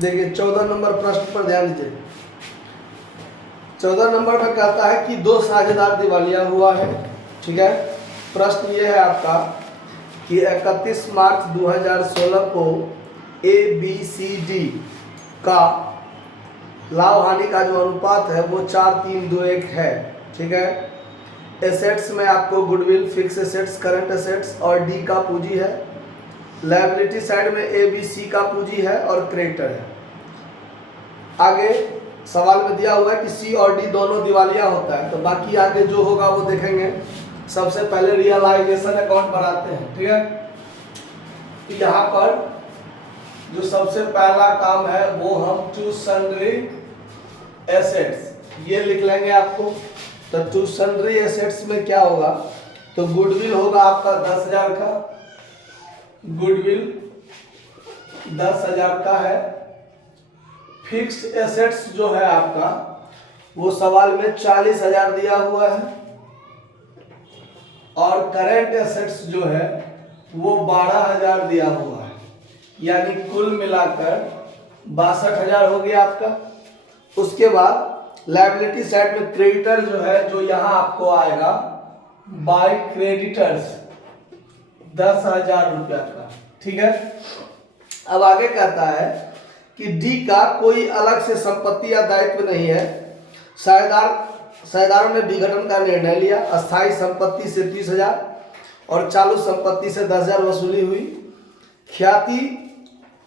देखिए 14 नंबर प्रश्न पर ध्यान दीजिए। 14 नंबर में कहता है कि दो साझेदार दिवालिया हुआ है। ठीक है, प्रश्न ये है आपका कि 31 मार्च 2016 को ABCD का लाभ हानि का जो अनुपात है वो 4:3:2:1 है। ठीक है, एसेट्स में आपको goodwill, fix assets, current assets और डी का पूंजी है। लायबिलिटी साइड में ABC का पूंजी है और क्रेडिटर है। आगे सवाल में दिया हुआ है कि C और D दोनों दिवालिया होता है, तो बाकी आगे जो होगा वो देखेंगे। सबसे पहले रियलाइजेशन अकाउंट बनाते हैं। ठीक है, तो यहाँ पर जो सबसे पहला काम है वो हम टू सन्ड्री एसेट्स ये लिख लेंगे आपको। तो टू सन्ड्री एसेट्स में क्या होगा, तो गुडविल होगा आपका 10,000 का, गुडविल 10,000 का है। फिक्स्ड एसेट्स जो है आपका वो सवाल में 40,000 दिया हुआ है और करेंट एसेट्स जो है वो 12,000 दिया हुआ है, यानी कुल मिलाकर 62,000 हो गया आपका। उसके बाद लायबिलिटी साइड में क्रेडिटर जो है, जो यहाँ आपको आएगा बाय क्रेडिटर्स 10,000 रुपया का। ठीक है, अब आगे कहता है कि डी का कोई अलग से संपत्ति या दायित्व नहीं है। साझेदारों ने विघटन का निर्णय लिया। अस्थायी संपत्ति से 30,000 और चालू संपत्ति से 10,000 वसूली हुई। ख्याति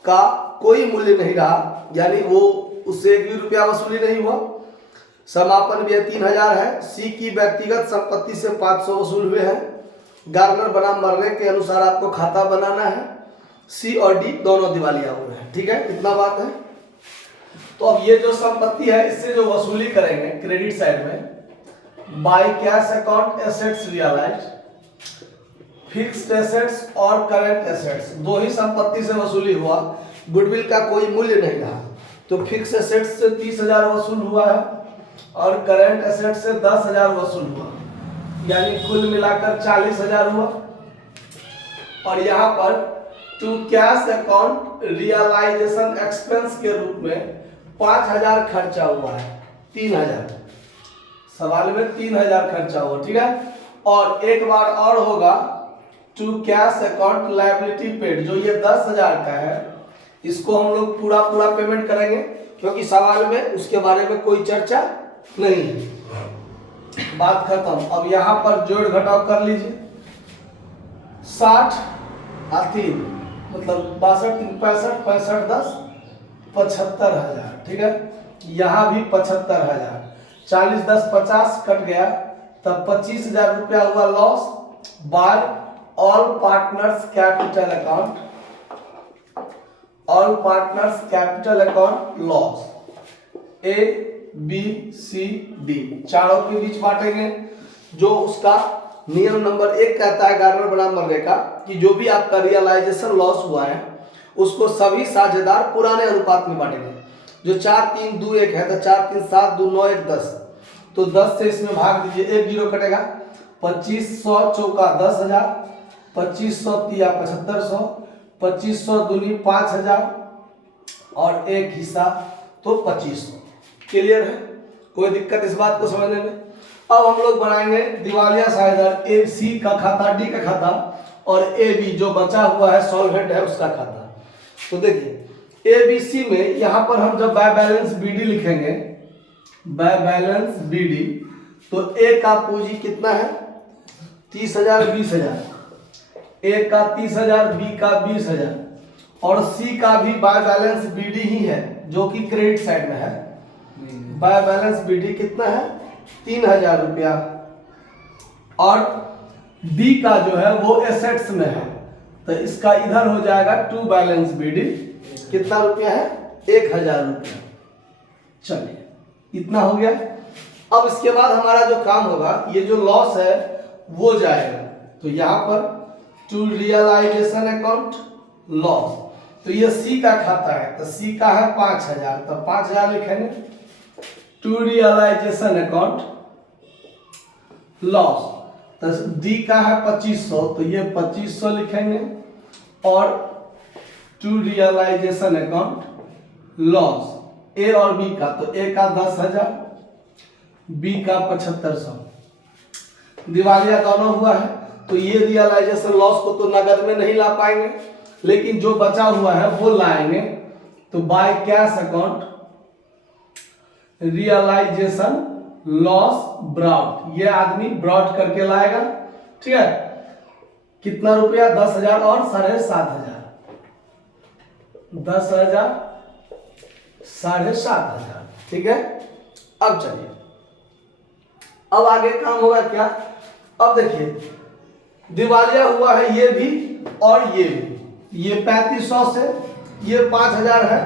का कोई मूल्य नहीं रहा, यानी वो उससे 1 भी रुपया वसूली नहीं हुआ। समापन व्यय 3,000 है। सी की व्यक्तिगत संपत्ति से 500 वसूल हुए हैं। गार्नर बनाम मरने के अनुसार आपको खाता बनाना है। सी और डी दोनों दिवालिया हुए हैं। ठीक है, इतना बात है। तो अब ये जो संपत्ति है इससे जो वसूली करेंगे क्रेडिट साइड में, by cash account assets realised, fixed assets और करंट एसेट्स, दो ही संपत्ति से वसूली हुआ। गुडविल का कोई मूल्य नहीं रहा, तो फिक्स एसेट्स से 30,000 वसूल हुआ है और करंट एसेट से 10,000 वसूल हुआ, यानी कुल मिलाकर 40,000 हुआ। और यहाँ पर to cash account realisation expense के रूप में 5,000 खर्चा हुआ है। 3,000 सवाल में 3,000 खर्चा हुआ। ठीक है, और एक बार और होगा to cash account liability paid, जो ये 10,000 का है, इसको हम लोग पूरा पेमेंट करेंगे क्योंकि सवाल में उसके बारे में कोई चर्चा नहीं है। बात खत्म। अब यहाँ पर जोड़ घटाव कर लीजिए। 60 और 3 मतलब 62, 3, 65, 65, 10, 75,000। ठीक है, यहाँ भी 75,000। 40, 10, 50 कट गया, तब 25,000 रुपया हुआ loss by all partners capital account, all partners capital account loss. ABCD चारों के बीच बांटेंगे। जो उसका नियम नंबर 1 कहता है गार्नर बनाम मरने का, कि जो भी आपका रियलाइजेशन लॉस हुआ है उसको सभी साझेदार पुराने अनुपात में बांटेंगे। जो 4:3:2:1 है, तो 4:3:7:2:9:1 10, तो 10 से इसमें भाग दीजिए, 1 जीरो कटेगा। 2500 चौका 10,000, 2500 तिया 7500, 2500 दूनी 5,000 और एक हिस्सा तो 2500। क्लियर है, कोई दिक्कत इस बात को समझने में? अब हम लोग बनाएंगे दिवालिया साझेदार AC का खाता, D का खाता और AB जो बचा हुआ है सॉल्वेंट है उसका खाता। तो देखिए ABC में यहाँ पर हम जब बाय बैलेंस BD लिखेंगे, बाय बैलेंस BD, तो A का पूंजी कितना है 30,000, 20,000, A का 30,000, B का 20,000 और C का भी बाय बैलेंस BD ही है जो कि क्रेडिट साइड में है। बाय बैलेंस BD कितना है 3,000 रुपया और B का जो है वो एसेट्स में है, तो इसका इधर हो जाएगा टू बैलेंस BD कितना रुपया है 1,000 रुपया। चलिए इतना हो गया। अब इसके बाद हमारा जो काम होगा, ये जो लॉस है वो जाएगा, तो यहाँ पर टू रियलाइजेशन अकाउंट लॉस, तो ये C का खाता है, तो C का है 5,000, तो 5,000 लिखेंगे। टू रियलाइजेशन अकाउंट लॉस, तो D का है 2500, तो ये 2500 लिखेंगे। और टू रियलाइजेशन अकाउंट लॉस ए और बी का, तो ए का 10,000, बी का 7500। दिवालिया दोनों हुआ है, तो ये रियलाइजेशन लॉस को तो नगद में नहीं ला पाएंगे, लेकिन जो बचा हुआ है वो लाएंगे। तो by cash account realisation loss brought, ये आदमी ब्रॉट करके लाएगा। ठीक है, कितना रुपया? 10,000 और 7,500, 10,000 7,500। ठीक है, अब चलिए, अब आगे काम होगा क्या? अब देखिए, दिवालिया हुआ है ये भी और ये भी, ये 3500 से ये 5,000 है,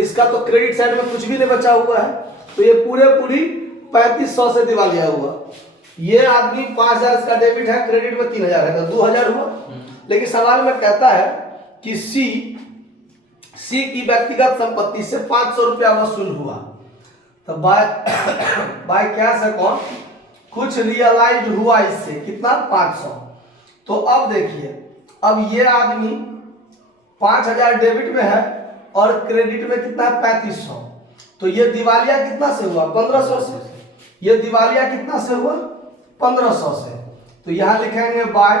इसका तो क्रेडिट साइड में कुछ भी नहीं बचा हुआ है, तो ये पूरी 3500 से दिवालिया हुआ। ये आदमी 5,000 इसका डेबिट है, क्रेडिट में 3,000 है, तो 2,000 हुआ। लेकिन सवाल में कहता है कि सी की व्यक्तिगत संपत्ति से 500 रुपया वसूल हुआ, तो बाय कैश अकाउंट कुछ रियलाइज हुआ इससे, कितना? 500। तो अब देखिए, अब ये आदमी 5,000 डेबिट में है और क्रेडिट में कितना है? 3500। तो ये दिवालिया कितना से हुआ? 1500 से। ये दिवालिया कितना से हुआ? 1500 से। तो यहां लिखेंगे by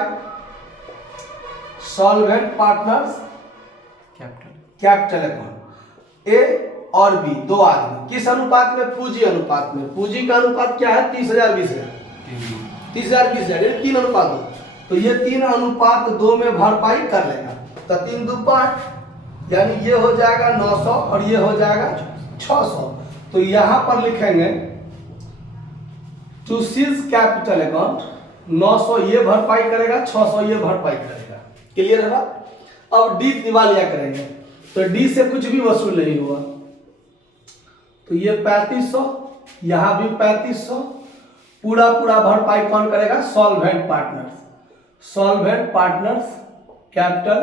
solvent partners capital account, A और बी दो आदमी, किस अनुपात में? पूंजी अनुपात में। पूंजी का अनुपात क्या है? 30,000 20,000, 30,000 20,000, 3:2। तो ये 3:2 में भरपाई कर लेगा, तो 3 2 5, यानी ये हो जाएगा 900 और ये हो जाएगा 600। तो यहां पर लिखेंगे टू सीज कैपिटल अकाउंट, 900 ये भरपाई करेगा, 600 ये भरपाई करेगा। क्लियर है बात? अब डी दिवालिया करेंगे, तो डी से कुछ भी वसूल नहीं हुआ, तो ये 3500, यहां भी 3500, पूरा भरपाई कौन करेगा? Solvent partners. Solvent partners capital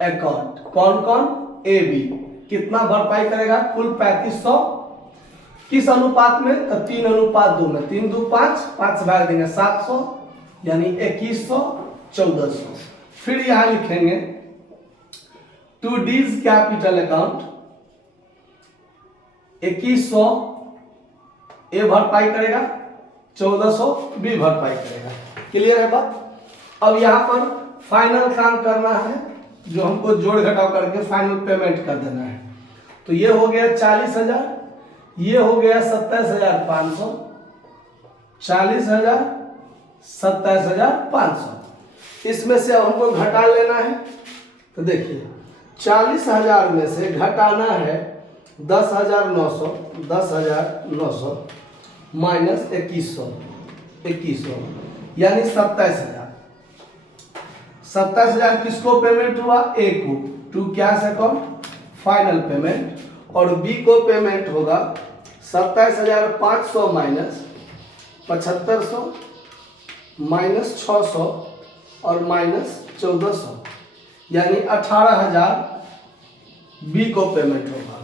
account, कौन कौन? A B. कितना भरपाई करेगा? कुल 3500। किस अनुपात में? तो 3:2 में, 3 2 5, 5 से भाग देंगे 700, यानी 2100 1400। फिर यहां लिखेंगे टू डीज कैपिटल अकाउंट, 2100 ए भरपाई करेगा, 1400 बी भरपाई करेगा। क्लियर है बात? अब यहां पर फाइनल काम करना है, जो हमको जोड़ घटाव करके फाइनल पेमेंट कर देना है। तो ये हो गया 40,000, ये हो गया 27,500, 40,000 27,500। इसमें से हमको घटा लेना है। तो देखिए, 40,000 में से घटाना है 10,900, 10,900 माइनस 2100, यानी 27,000। 27,000 किसको पेमेंट हुआ? ए को, to cash account final payment, और बी को पेमेंट होगा 27,500 माइनस 7,500 माइनस 600 और माइनस 1400, यानी 18,000 बी को पेमेंट होगा।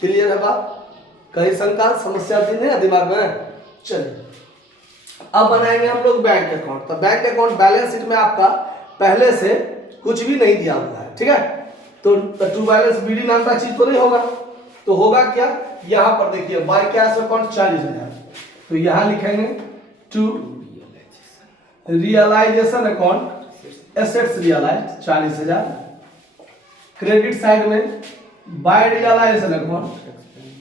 क्लियर है बात? कहीं शंका समस्या भी नहीं है दिमाग में? चलिए, अब बनाएंगे हम लोग बैंक अकाउंट। तो बैंक अकाउंट बैलेंस शीट में आपका पहले से कुछ भी नहीं दिया हुआ है, ठीक है? तो टू बैलेंस बीडी नाम का चीज तो नहीं होगा, तो होगा क्या? यहां पर देखिए, बाय कैश अकाउंट 40,000, तो यहां लिखेंगे to realisation account assets realised 40,000, credit side में बाय रियलाइजेशन अकाउंट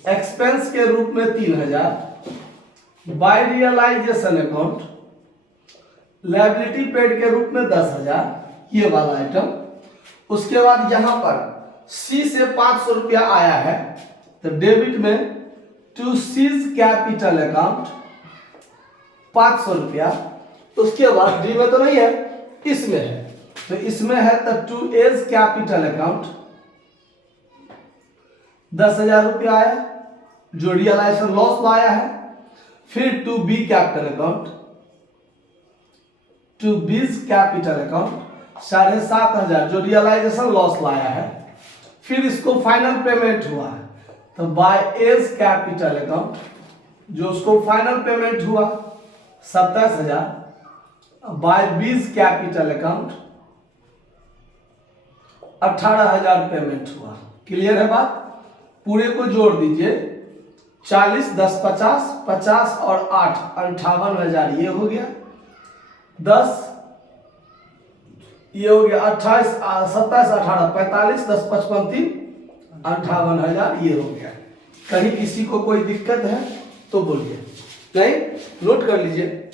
एक्सपेंस के रूप में 3,000, by realisation account liability paid के रूप में 10,000, ये वाला आइटम। उसके बाद यहां पर सी से 500 रुपया आया है, तो डेबिट में टू सीज कैपिटल अकाउंट 500 रुपया। उसके बाद डी में तो नहीं है, इसमें है, तो इसमें है तो टू एज कैपिटल अकाउंट 10,000 रुपया आया, जो रियलाइजेशन लॉस लाया है। फिर to B capital account, to B's capital account 7,500, जो रियलाइजेशन लॉस लाया है। फिर इसको फाइनल पेमेंट हुआ है, तो बाय एज कैपिटल अकाउंट, जो उसको फाइनल पेमेंट हुआ 27,000, by B's capital account 18,000 payment हुआ। क्लियर है बात? पूरे को जोड़ दीजिए, 40 10 50, 50 और 8 58,000 ये हो गया, 10 ये हो गया, 28 27 18 45, 10 55 3 58,000 ये हो गया। कहीं किसी को कोई दिक्कत है तो बोलिए, नहीं नोट कर लीजिए।